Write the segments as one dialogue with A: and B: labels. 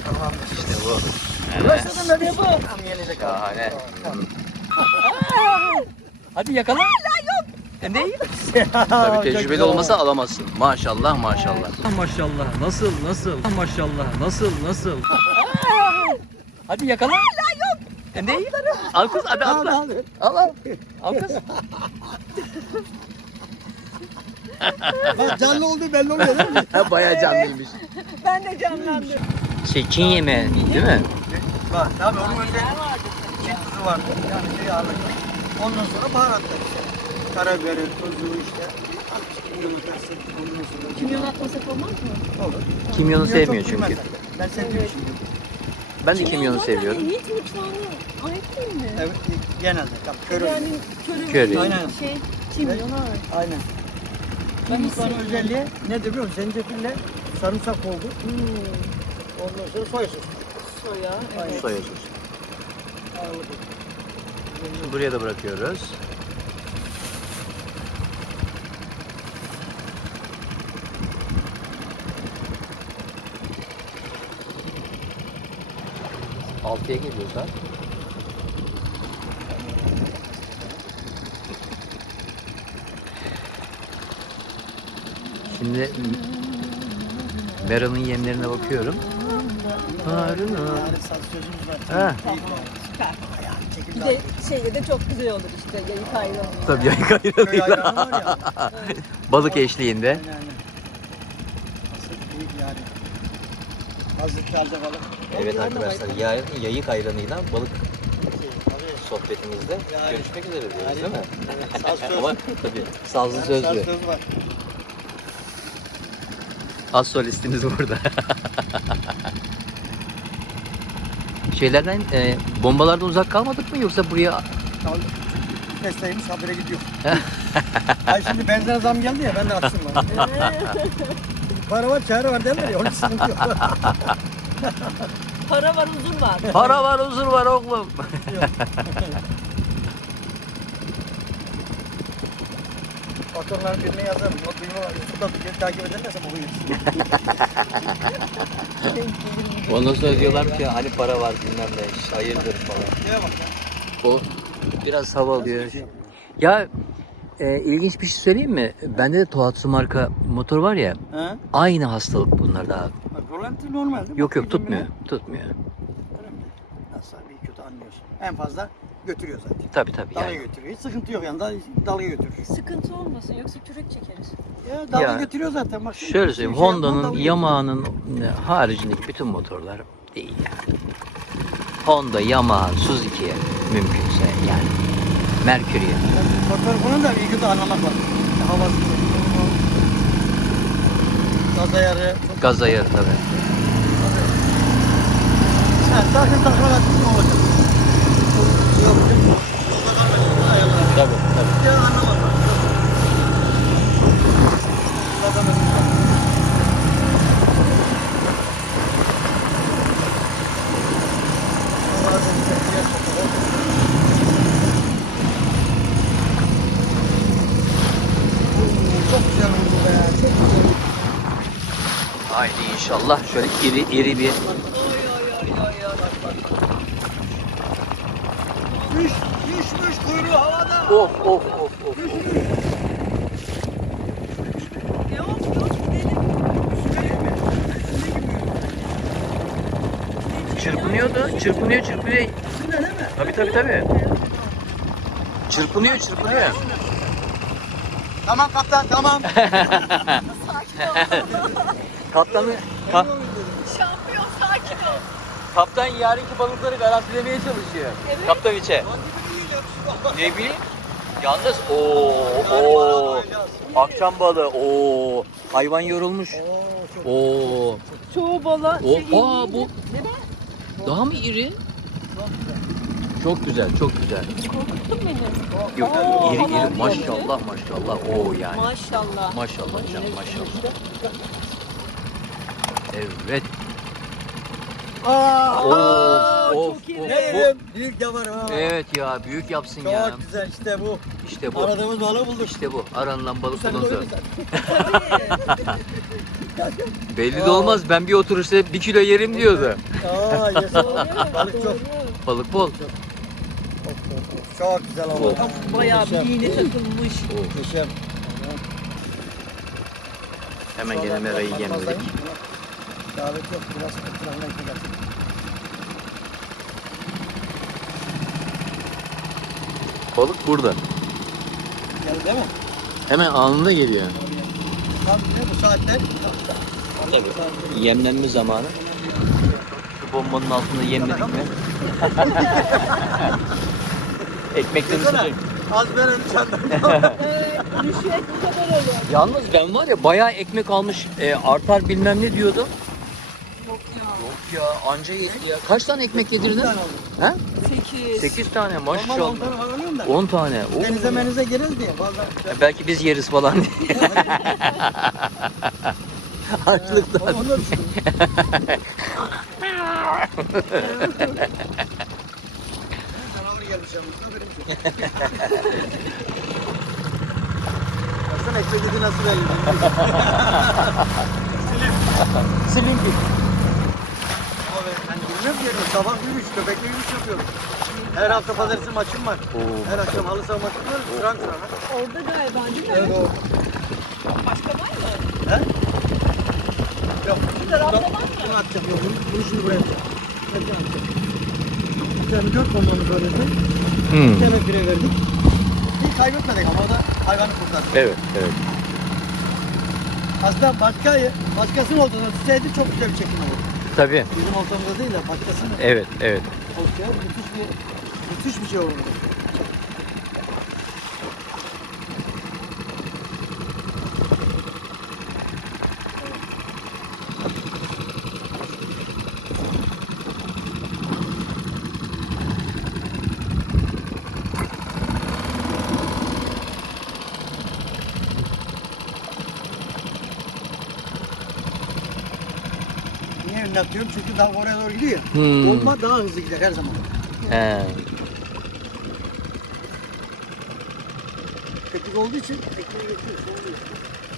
A: İşte bu.
B: Başladım ben de bu.
A: Tam gelecek. Şahane.
B: Hadi yakala.
A: Ne? Tabii tecrübeli olmasa alamazsın. Maşallah maşallah.
B: Maşallah. Nasıl? Maşallah. Nasıl? Hadi yakala.
A: Ne? Al kız hadi atla. Al kız.
C: Bak canlı olduğu belli oluyor değil mi?
A: Bayağı canlıymış.
D: Ben de canlandım.
A: Çin yemeği değil mi?
C: Bak tabii onun önünde Çin tuzu vardı. Yani ağırlık. Ondan sonra baharatlar işte. Karabiberi, tuzu işte. Yumurtası, ondan sonra.
D: Kimyon atmasak olmaz mı?
C: Olur.
A: Kimyonu
C: Çok
A: sevmiyor çünkü.
C: bilmezler. Ben sevdiğim için.
A: Ben de kimyonu seviyorum.
D: Hint mutfağına ait değil mi?
C: Evet, genelde tabii. Köri.
D: Yani
A: Köri.
C: Aynen.
D: Kimyona ait.
C: Aynen. Ben mutfağın özelliği nedir biliyor musun? Zencefille sarımsak oldu. Ondan sonra soya sosu.
D: Soya. Evet.
A: Soya sosu. Şimdi buraya da bırakıyoruz. Altıya geliyor saat. Şimdi Mera'nın yemlerine bakıyorum. Harun.
C: Yani saz sözümüz var.
A: Ha.
D: Süper.
C: Çekil
D: Bir de şeyde de çok güzel olur işte. Yayık ayranı.
A: Tabii yayık
C: köy ayranı
A: ayranıyla.
C: var ya.
A: Balık eşliğinde.
C: Aynen. Asıl büyük yani. Hazır taze balık.
A: Evet arkadaşlar yayık ayranıyla balık
C: Tabii.
A: sohbetimizde
C: Yani.
A: görüşmek üzere diyoruz
C: Yani.
A: değil mi?
C: Evet, saz söz.
A: Ama tabii sazlı sözlü.
C: Saz söz var.
A: Az solistimiz burada. Şeylerden bombalardan uzak kalmadık mı yoksa buraya
C: Kaldı. Mesleğimiz habire gidiyor. Ay şimdi benzine zam geldi ya ben de atsın bana. Para var çare var derler ya onun için sıkıntı yok.
D: Para var, huzur var.
A: para var huzur var oğlum.
C: Patronların birine yazarım. O duyma YouTube'da takip ederlerse bu uyur.
A: Ondan sonra diyorlar ki hani para var bilmem ne hayırdır falan.
C: Şuraya bak ya.
A: O biraz hava alıyor. Ya ilginç bir şey söyleyeyim mi? Bende de Tohatsu marka motor var ya.
C: He?
A: Aynı hastalık bunlarda abi.
C: Bak rolanti normal değil mi?
A: Yok
C: Bak,
A: tutmuyor.
C: birbirine-
A: Tutmuyor.
C: Nasıl bir kötü anlıyorsun. En fazla götürüyor zaten.
A: Tabii tabii
C: Dalga
A: yani.
C: götürüyor. Hiç sıkıntı yok yani. Dalga götürüyor.
D: Sıkıntı olmasın yoksa kürek çekeriz.
C: Ya dalga
A: Ya,
C: götürüyor zaten. Bak,
A: Şöyle söyleyeyim,
C: şey yapma,
A: Honda'nın,
C: dalga
A: Yamaha'nın haricindeki bütün motorlar değil yani. Honda, Yamaha, Suzuki mümkünse yani. Mercury.
C: götürüyor. Motor bunun da bir kötü anlamak var. İşte havası. Gaz ayarı. Çok
A: Gaz ayarı tabii.
C: Ha, takın takla ne olacak? Yok.
A: Tabii tabii.
C: Ya anlamadım. Çok güzel oldu be. Çok güzel.
A: Haydi inşallah şöyle iri bir
C: Düşmüş kuyruğu havada.
A: of of of of. Çırpınıyordu. Çırpınıyor. Tabii. Çırpınıyor.
C: Tamam kaptan tamam.
A: Kaptanı
D: Şampiyon sakin ol.
A: kaptan yarınki balıkları garantilemeye çalışıyor.
D: Evet.
A: Kaptan içe. Ne bileyim? Yalnız o akşam balığı o hayvan yorulmuş. O
D: Çoğu bala
A: O- aa, bu-
D: Neden?
A: daha mı iri? Çok güzel.
D: Korkuttun beni.
A: Yok
D: Oo,
A: iri
D: tamam.
A: maşallah o yani.
D: Maşallah.
A: Maşallah canım maşallah. Evet. Of,
D: çok iyi.
A: of.
C: Ne yerim? Büyük yaparım ha.
A: Evet ya büyük yapsın ya.
C: Çok güzel işte bu.
A: İşte bu.
C: Aradığımız balığı bulduk.
A: İşte bu. Aranılan balık
C: Sen de
A: bulundu.
C: öyle zaten.
A: Belli de olmaz. Ben bir oturuşta 1 kilo yerim diyordu.
C: Aa yes. Balık çok.
A: Balık bol.
C: Çok güzel oldu.
D: Bayağı bir iğne takılmış.
C: Muhteşem.
A: Hemen gene merayı yemledik.
C: Davet yok. Biraz etrafına gidelim.
A: Balık burada.
C: Geldi değil mi?
A: Hemen anında geliyor.
C: Tam ne bu saatler?
A: Evet. Yemlenme zamanı. Şu bombanın altında yemledik mi? Ekmekten
C: Desene,
A: ısıtıyor.
C: az verin senden.
D: Rüşvet bu kadar olur.
A: Yalnız ben var ya bayağı ekmek almış, artar bilmem ne diyordum.
D: Yok ya.
A: Yok ya anca yetti ya. Kaç tane ekmek yedirdin? Ha?
D: 8.
A: 8 tane
C: Normal 10
A: maşallah.
C: tane var alıyorum da.
A: 10 tane. Oo.
C: Denize menize gireriz diye. Vallahi.
A: Belki biz yeriz falan diye. Açlıktan.
C: Onu da düşündüm. Canavar gelmiş yanımızda haberim yok. Baksana ekmek yedi nasıl belli.
A: Silinki.
C: Abi ben bilmiyorum ki yerim. Sabah yürüyüş, köpekle yürüyüş yapıyorum. Her hafta pazartesi maçım var.
A: Oo.
C: Her akşam halı saha maçım var. Sıran sıran.
D: Orada galiba değil mi?
C: Evet o.
D: Başka var mı?
C: He? Yok.
D: Bu tarafta var mı?
C: Bunu atacağım. Yok bunu şimdi buraya atacağım. Hadi atacağım. Bir tane 4 bombamız var dedi.
A: Hmm.
C: Bir tane pire verdik. Hiç kaybetmedik ama o da hayvanı kurtardı.
A: Evet, evet.
C: Aslında başkasının olduğunu tutsaydı çok güzel bir çekim olurdu.
A: Tabii.
C: Bizim oltamızda değil de başkasının
A: Evet, evet.
C: oltaya müthiş bir şey olurdu. Niye önüne atıyorum? Çünkü daha oraya doğru gidiyor.
A: Hmm.
C: Bomba daha hızlı gider her zaman.
A: He.
C: Teknik olduğu için tekniğe geçiyor. Sorun yok.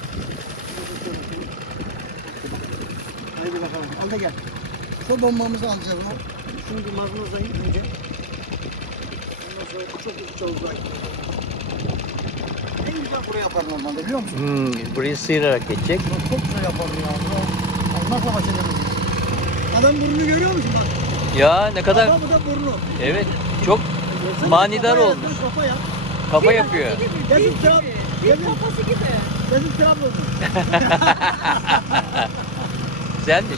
C: Haydi bakalım. Al da gel. Şu bombamızı alacağız onu. Şunu bir magnozlayayım önce. Ondan sonra çok uçça uzak. En güzel buraya yapar normalde biliyor musun?
A: Burayı sıyırarak geçecek.
C: Bak çok güzel yapar ya. Nasıl baş edemez. Adam burnunu görüyor musun bak?
A: Ya ne kadar...
C: Kafa bu da burnu.
A: Evet, çok manidar
C: Kafa
A: olmuş.
C: yap, Kafa yap.
A: Kafa yapıyor.
C: Gezin Trabzon.
D: Bir kafası gibi.
C: Gezin Trabzon.
A: Güzelmiş.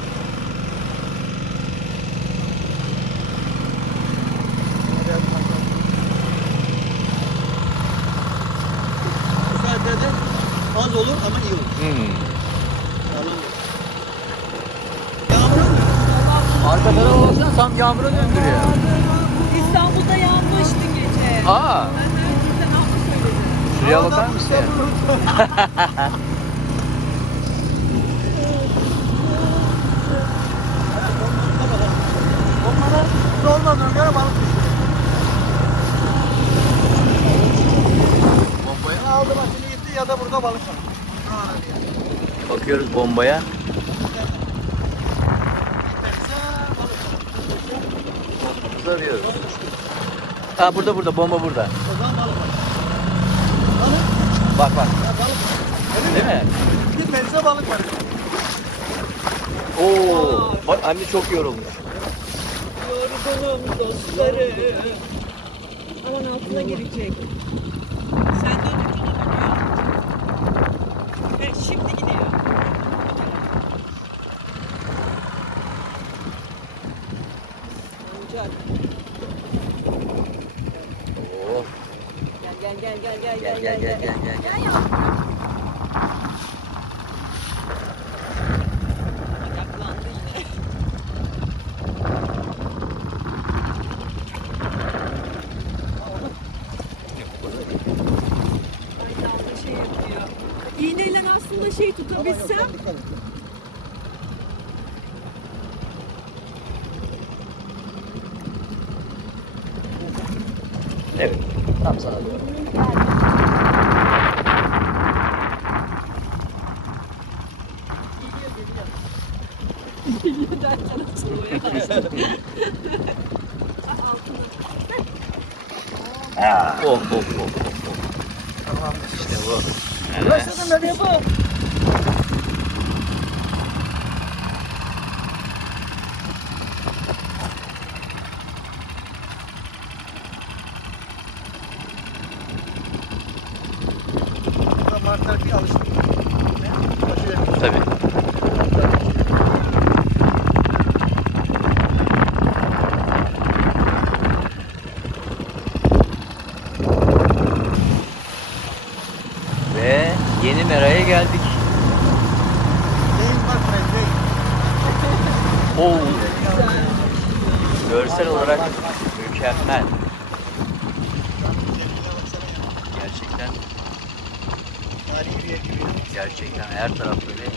C: Bu saatlerde az olur ama iyi olur. Sağlam. Yağmur mu?
A: Arka tarafa baksana tam yağmura döndürüyor.
D: İstanbul'da yanmıştı gece.
A: Aa,
D: Sen haklı söyledin.
A: şuraya bakar mısın?
C: Onlara su olmadığına göre balık düşüyor.
A: Bombaya.
C: Aldı başını gitti ya da burada balık var. Şu an arıyor.
A: Bakıyoruz bombaya.
C: Gitmediyse balık var.
A: Arıyoruz. Ha burada bomba burada.
C: O zaman balık var. Balık.
A: Bak bak.
C: Ya balık var.
A: Değil mi?
C: Gitmediyse balık var.
A: Oo. Bak anne çok yorulmuş.
D: Yorgunum dostları. Aman altına girecek. Sen döndükçe de dönüyor. Evet şimdi gidiyor. Olacak.
A: Oo.
D: Gel. Ayaklandı yine. Aynen de şey yapıyor. İğneyle aslında şey tutabilsem.
C: Dikkat et.
A: Evet. Tam sana doğru.
D: nasıl oluyor?
A: Oh oh oh oh. İşte bu.
C: Başladım hadi yapalım. Martlar bir alıştı.
A: Tabii. Ve yeni meraya geldik.
C: Değil bak ben
A: Oo. Görsel olarak mükemmel. Gerçekten
C: tarihi bir yer gibi.
A: gerçekten her taraf böyle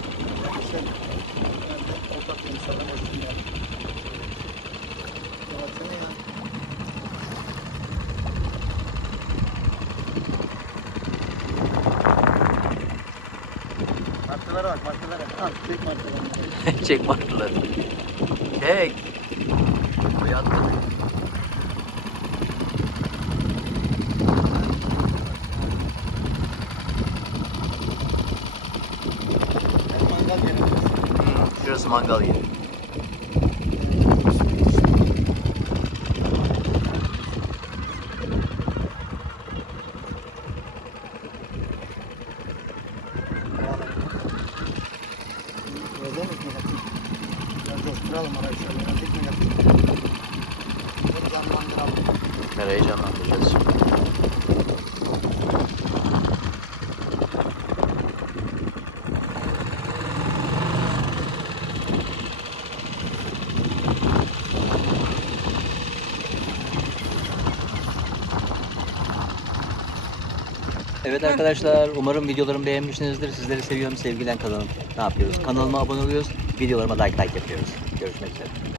C: Martılara bak martılara. Al çek martıları.
A: çek martıları. Çek. Uyandık.
C: Mangal yeri.
A: Şurası mangal yeri.
C: Öyle mi? Biraz coşturalım arayı şöyle. Tekne yapalım. Bunu canlandıralım.
A: Merayı canlandıracağız şimdi. Evet arkadaşlar, umarım videolarımı beğenmişsinizdir. Sizleri seviyorum, sevgilen kalın. Ne yapıyoruz? Kanalıma abone oluyoruz, videolarıma like yapıyoruz. Görüşmek üzere.